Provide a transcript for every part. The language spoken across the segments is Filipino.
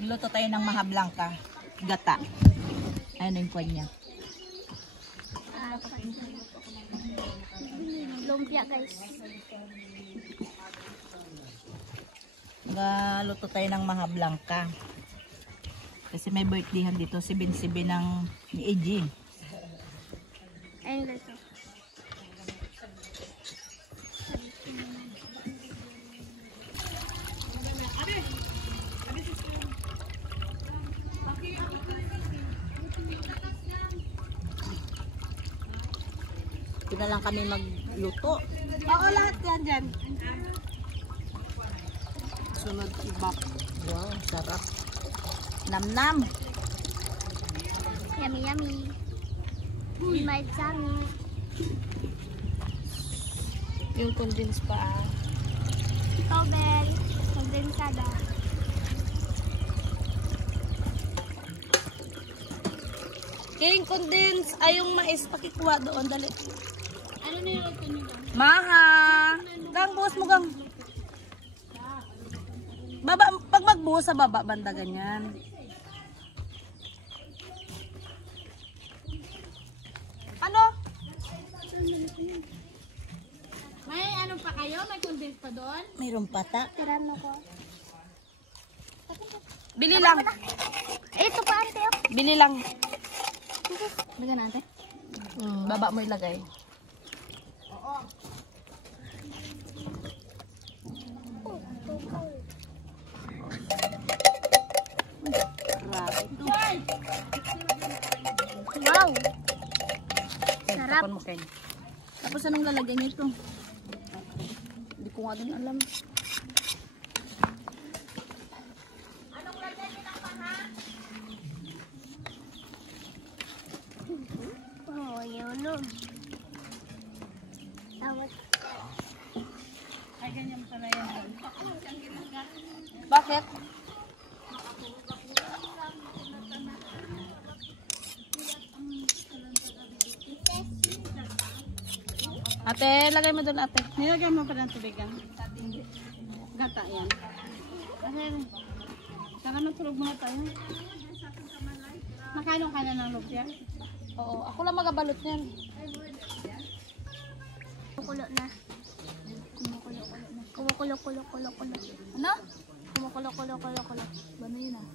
Luto tayo ng maha blanca. Gata. Ayan yung kwan niya. Lumpia guys. Luto tayo ng maha blanca. Kasi may birthdayhan dito, si Binsibi ng ni AG. Ayun guys. Ito na lang kami magluto. Oo, lahat yan dyan. Sunod ibak. Wow, sarap. Nam-nam. Yummy, yummy. My tummy. Yung condensed pa. Tobel. Kondensada. King condense ay yung mais pakikuha doon dali. Ano na yung ito nila? Maha. Gang buhos mo gang. Baba pag magbuhos sa baba banda ganyan. Ano? May ano pa kayo? May condense pa doon? Mayroon pata. Tirano ko. Bili lang. Ito pa ate. Bili lang. Bigyan natin. Baba mo ilagay. Wow! Sarap. Tapon mo kayo. Tapos anong lalagyan niyo ito? Hindi ko nga din alam. Oh, yun no. Tawag. Ay, ganyan pala yan. Bakit? Ate, lagay mo doon ate. Nilagyan mo pa ng tubigan. Gata yan. Kasi, saka natulog muna tayo. Nakano ka na ng lumpia? Oo, ako lang magabalot niyan. Kumukulo na. Kumukulo. Ano? Kumukulo. Ano yun ah?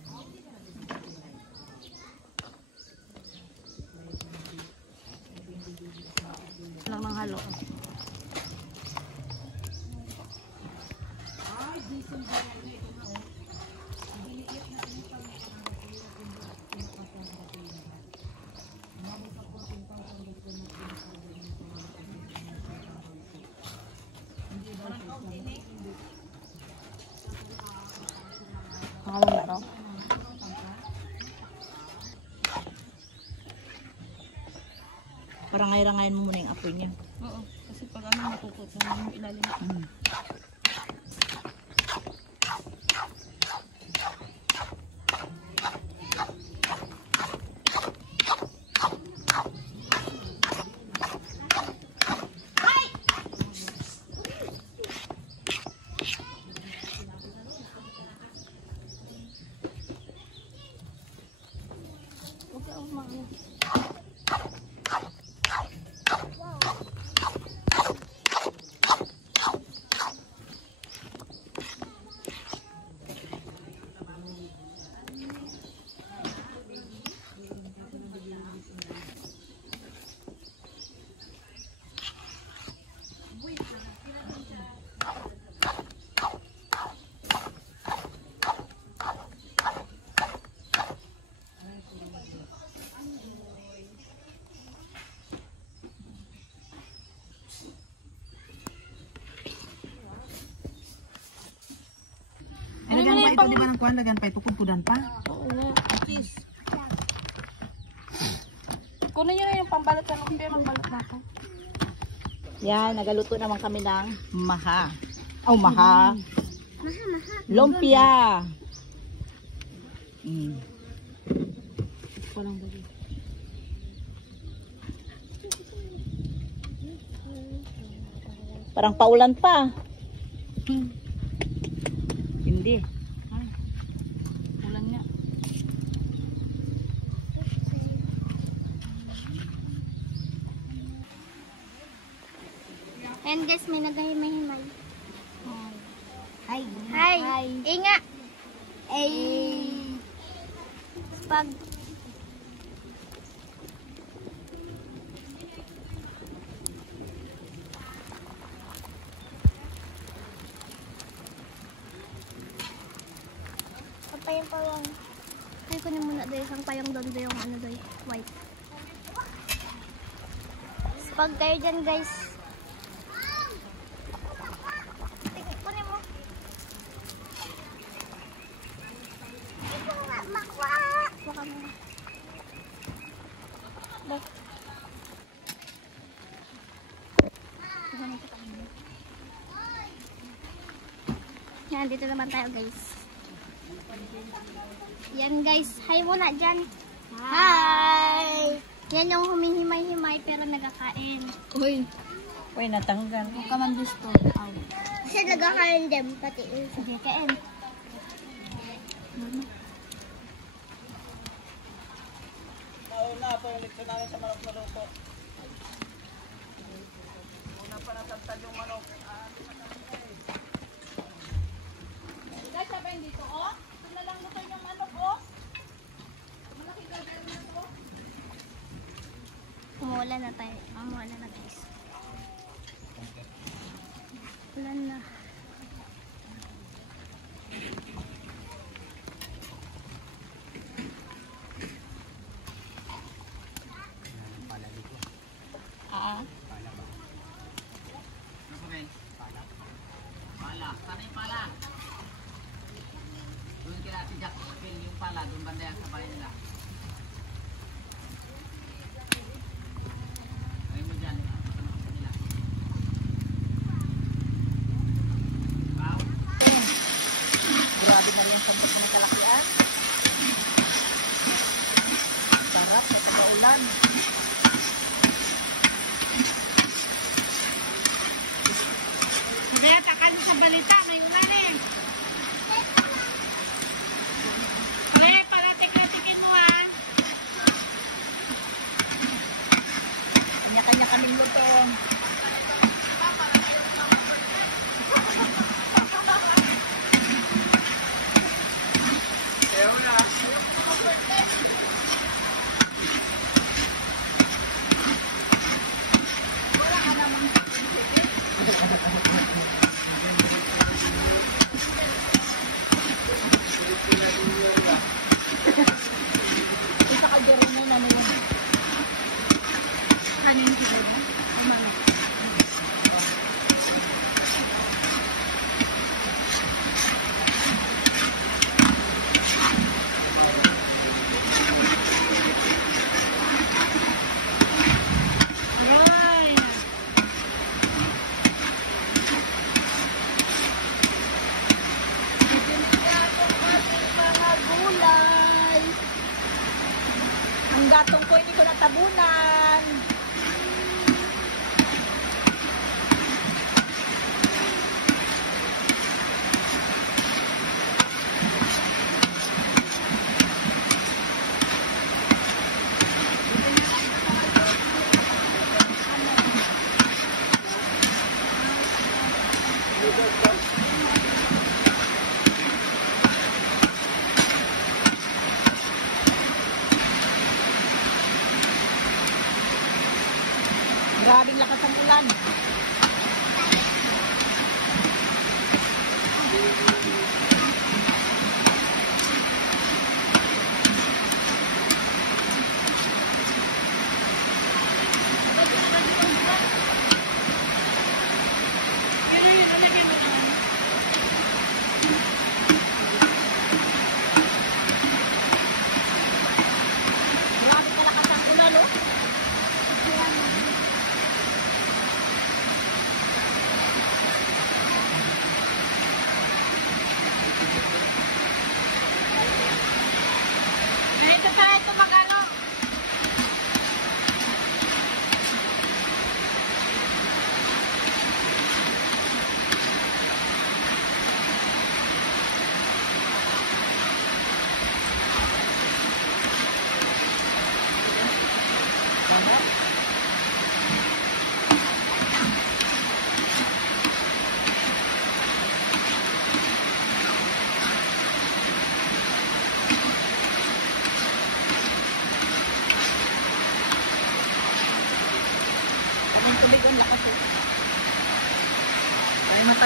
Lang ng halo. Ako mo meron? Parang ngayon mo muna yung apoy niya. Oo. Kasi pag ano makukot yung ilalim. Lagyan pa ito, di ba ng kuwan? Lagyan pa ito, pupudan pa. Oo, cheese. Kunin nyo na yung pambalot ng lumpia, magbalot na ako. Yan, nagaluto naman kami ng maha. Oh, maha. Lumpia. Walang bagay. Parang paulan pa. Hindi. Ulan nga. Yan guys, may nagahimay-himay. Hi. Hi. Inga. Ay. Pag Papayang pawang. Ay, kunin muna doon isang payong doon yung ano doon, white. Pag kayo dyan guys. Kunin mo. Baka mo. Bak. Yan, dito naman tayo guys. Yan guys, hi muna dyan. Hi! Yan yung humihimay-himay pero nagkakain. Uy, natanggal. Huwag ka man gusto. Kasi nagkakain din, pati Sige, kain. Nauna po yung lechon namin sa manok na luto. Una pa natagtad yung manok. Guys, sabihin dito, oh. Ito na lang luto yung manok, oh. Malaki gagawin na to. umuulan na tayo. Umuulan na guys. Ulan na. Pala. Sana yung pala. Doon kila si Jack Phil yung pala. Doon banda yan sa bahay nila. Ay mo dyan. Wow. Grabe na yung sambot ng kalakian. Sarap sa taga-ulan. Hindi, takal mo sa balita. May umarin. Pre, palatik-latikin mo, ah. Kanya-kanya kaming luto. Isa ka dyan na namin. Kanin siya. Mga gulay. Ang gatong ko hindi ko natabunan. Grabing lakas ang ulan. Grabe kalakas ang ulan, oh.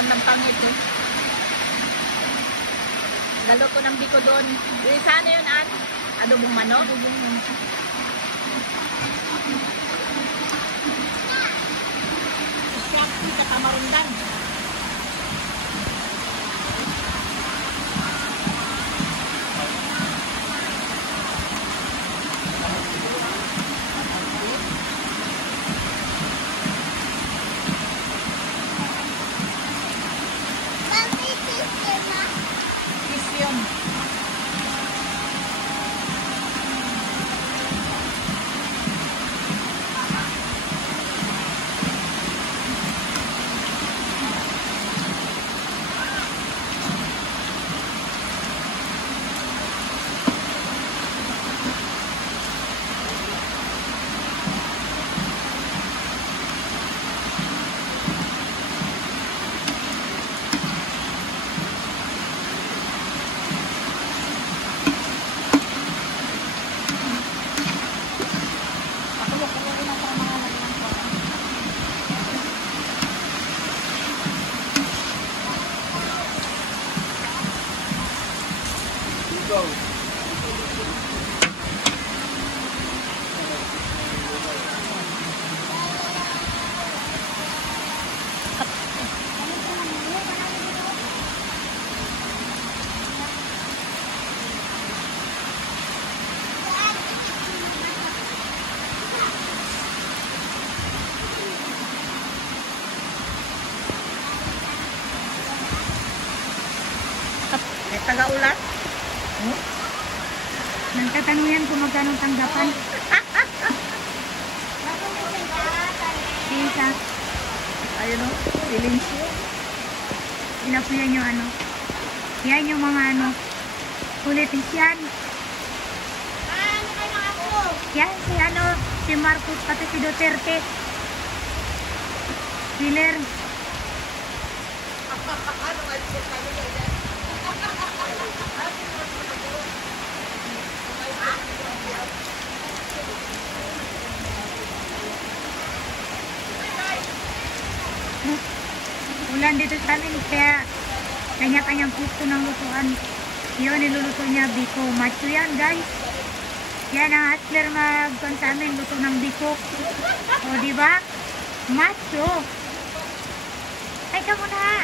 ng pangit eh. Galuto ng biko doon. Yung sa ano yun, An? Adobong manok? Adobong manok. Shakti sa kamarundan. Yun. Go. May taga-ulan? Nagtatanungan kung magkano tanggapan. Isa. Ayun o, silencio. Inapuyan yung ano. Yan yung mga ano. Politician. Yan si ano. Si Marcos pati si Duterte. Killer. Ulan dito sa amin kaya kanya-kanyang gusto ng lutuan. Yun niluluto niya biko. Macho yan guys. Yan ang hustler magkan sa amin, luto ng biko. O diba? Macho. Ay ka muna.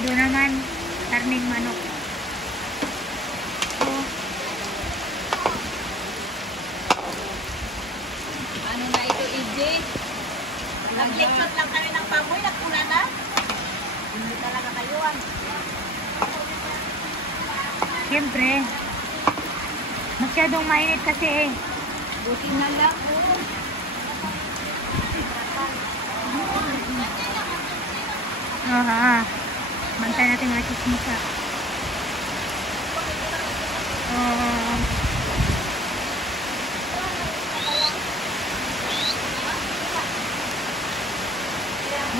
Doon naman karning manok. Ano na ito, EJ? Nag-lecture lang kami ng pamoy, nag-ulan na. Hindi talaga kayuan. Siyempre, masyadong mainit kasi eh. Buti na lang. Aha. Bantay natin mga chismisa.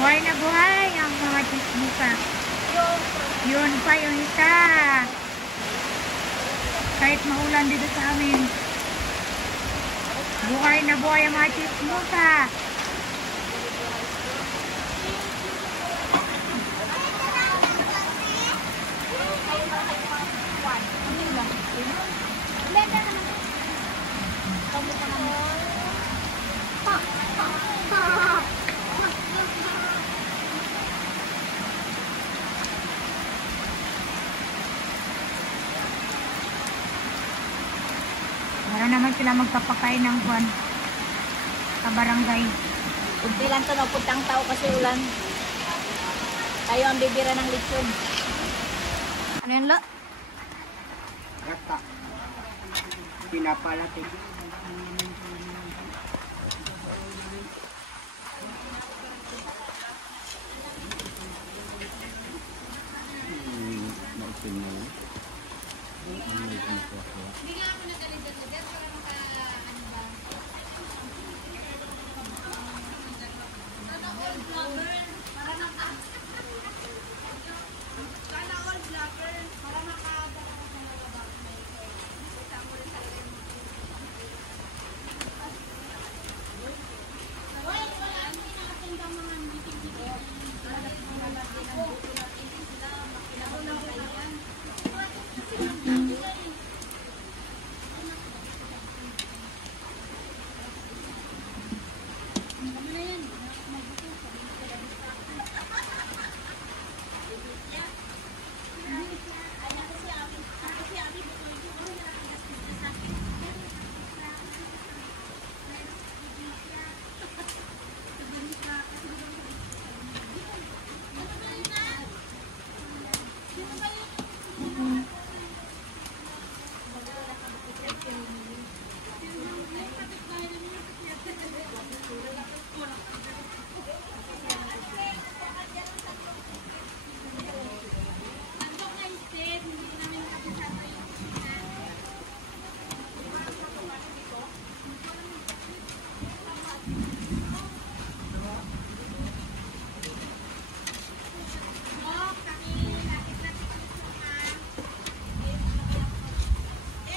Buhay na buhay ang mga chismisa. Yun pa yung isa. Kahit maulan dito sa amin. Buhay na buhay ang mga chismisa. Para naman sila magpapakain ng buwan sa barangay. Kunti lang ito, puntang tao kasi ulan. Tayo ang bibira ng lechon. Ano yan, lo? Gata. Pinapalatin. Maisin mo.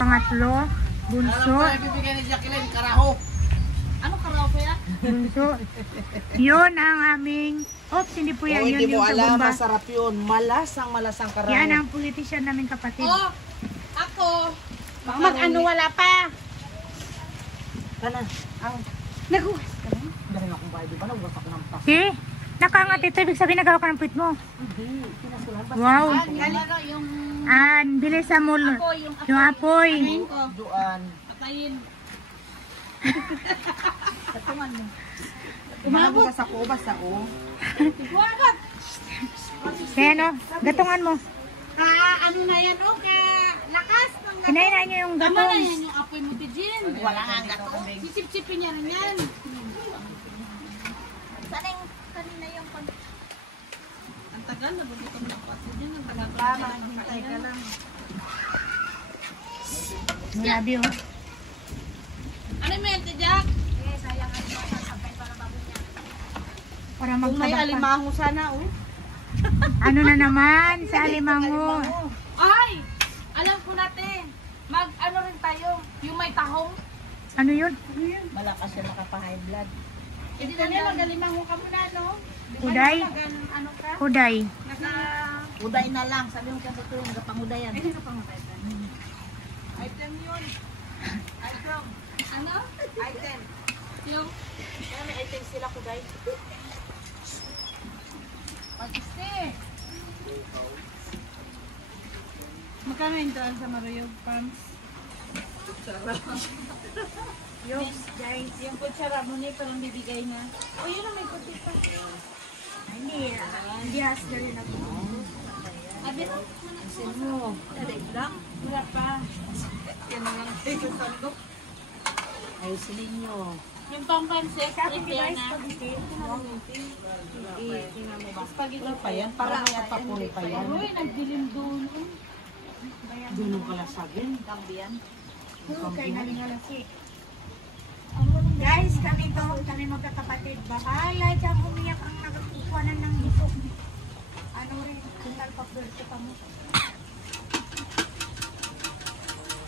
pangatlo, bunso, Ano pa ibibigay ni Jacqueline? Karaho. Ano karaoke ya? bunso. Yun ang aming, oops, hindi po yan, Oh, yun hindi mo yung sa alam, bomba. masarap yun. Malasang karaho. Yan ang politician namin kapatid. Oh, ako. Mag-ano wala pa. Kana. Nagugas ka na. Dahil akong bahay, di ba? Nagwasak ng pa. Eh, nakangat ito, ibig sabihin nagawa ka ng puwit mo. Hindi, pinasulan ba? Wow. Ano yung Bilisan mo, ako, yung yung apoy. ko. Duan. Patayin. Umabot sa kubas sa o. Kaya no, gatungan mo. Ano na yan, oh, lakas ng Kinain niyo yung Tama na gatong. yan yung apoy mo, Tijin. Wala nga ang gatong. Sisip-sipin niya rin yan. Saan yung kanina yung pag... Ang tagal na, bubutong na pa. Tijin, ang tagal pa. Tama, hintay ka lang. Grabe oh. Ano mo yan, Tijak? Para Kung may magpabak pa. alimango sana, oh. Ano na naman sa alimango. Ay! Alam ko natin. Ano rin tayo, yung may tahong. Ano yun? Malakas siya nakapa-high blood. Hindi na niya mag-alimango ka muna, no? Uday? Ano ka? Uday. Uday na lang. Sabi mo kasi ito yung nagapangudayan. Item yun. Item. Ano? Item. Yung Kaya may item sila, kuday. pagkiste. Magkano yung doon sa Maruyog Farms? Yung, guys, yung kutsara mo na parang bibigay na. O, yun ang may puti pa. Hindi hasda rin ako. Abi na. Mo. Lang. Wala pa. Yan na lang. Sandok. Ayusin ninyo. Yung pampansit, prepare na. Spaghetti Pa yan. Parang may atapuri pa yan. Uy, nagdilim doon. Dunong kalasagin. Kambiyan. Okay, namin halasi. Guys, kami magkakapatid. Bahala dyan umiyak ang nagkukuhanan ng isok. Ano rin, kuntal pa pwerte pa mo.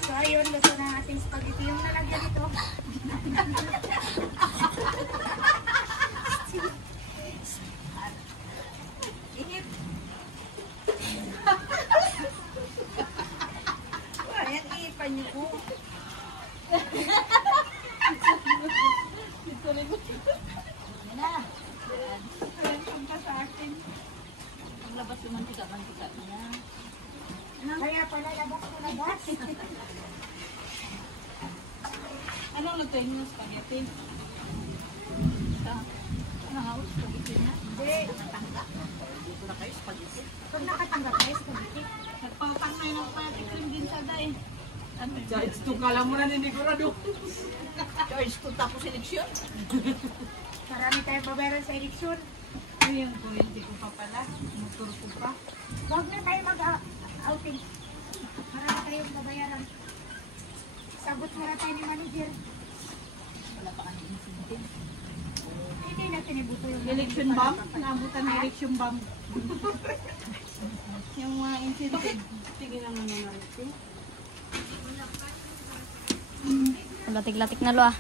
So ayun, luto na ating spaghetti. Yung nalagyan ito. Inip. Ayan, iipan niyo ko. Yan na. Paglabas yung mantika niya. Kaya pala labas ko labas. Anong luto yung spaghetti? Ano spaghetti na? Hindi. Pag nakatanggap kayo, spaghetti. Nagpautang na yun ang patiklim din sa day. Ano yun? Charge to ka lang mo na ninigurado. Charge to tapos seleksyon. Marami tayong babayaran sa eleksyon. Yung kuryente ko pa pala. Motor ko pa. Huwag na tayo mag-outing. Marami tayong babayaran. Sabot na tayo ni manager. Wala pa kami incentive. Hindi natin ibuto yung Election bomb? Naabutan na election bomb. Yung mga incentive. Sige naman yung natin. Latik-latik na lo ah.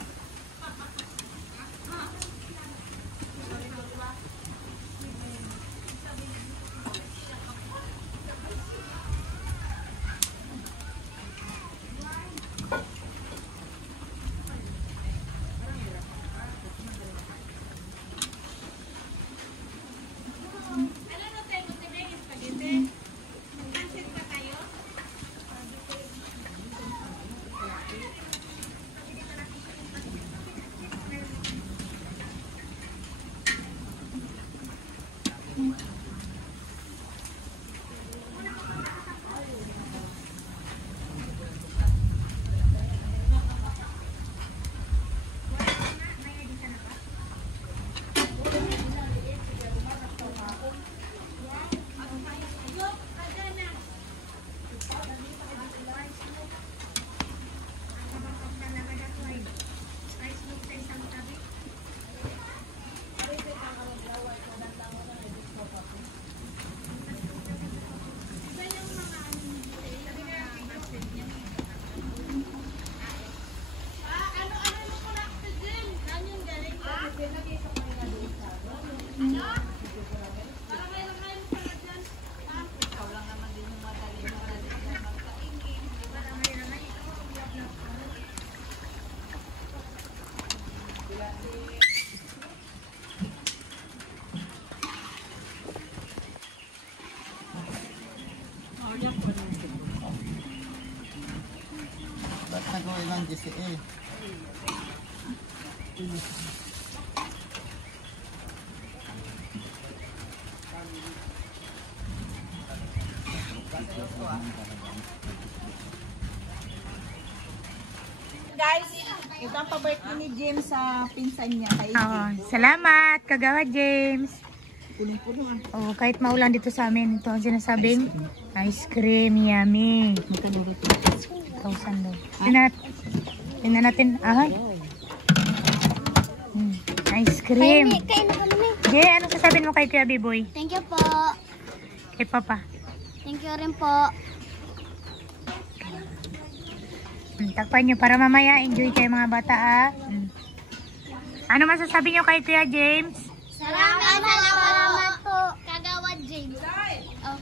Ba't nag-uwi ng GCA? Guys, ito ang pa-birthday ni James sa pinsan niya. Kay Oo. Salamat, Kagawa James. puno-puno. Oh, kahit maulan dito sa amin, ito ang sinasabing ice cream, yummy. Magkano ito? 1,000 daw. Tingnan natin. Ay. Ice cream. Kain na kami. Jay, anong sasabihin mo kay Kuya B-Boy? Thank you po. Kay Papa? Thank you rin po. Takpan nyo para mamaya enjoy kayo mga bata ah. Ano masasabi nyo kay Kuya James? Salamat po. Kagawa James. Oh.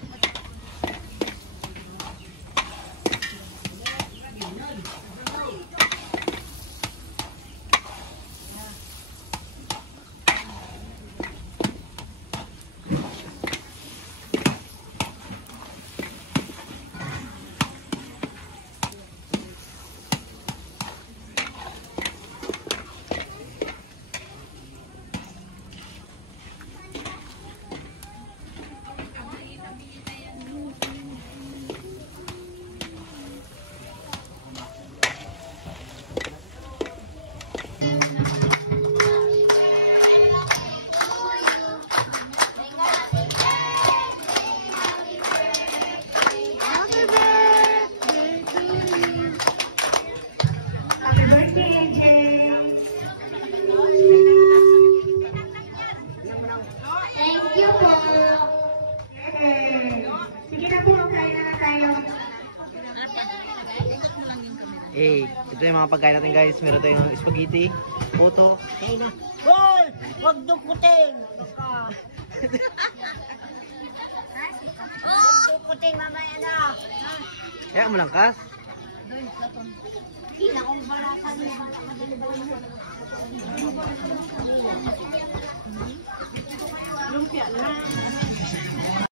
Happy birthday, James! Thank you po. Sige na po, kain na tayo. Ito yung mga pagkain natin guys. Meron tayong spaghetti, puto. Hoy! Huwag dukutin! Dukutin mamaya na! Kaya mo lang kas. Lumpia na.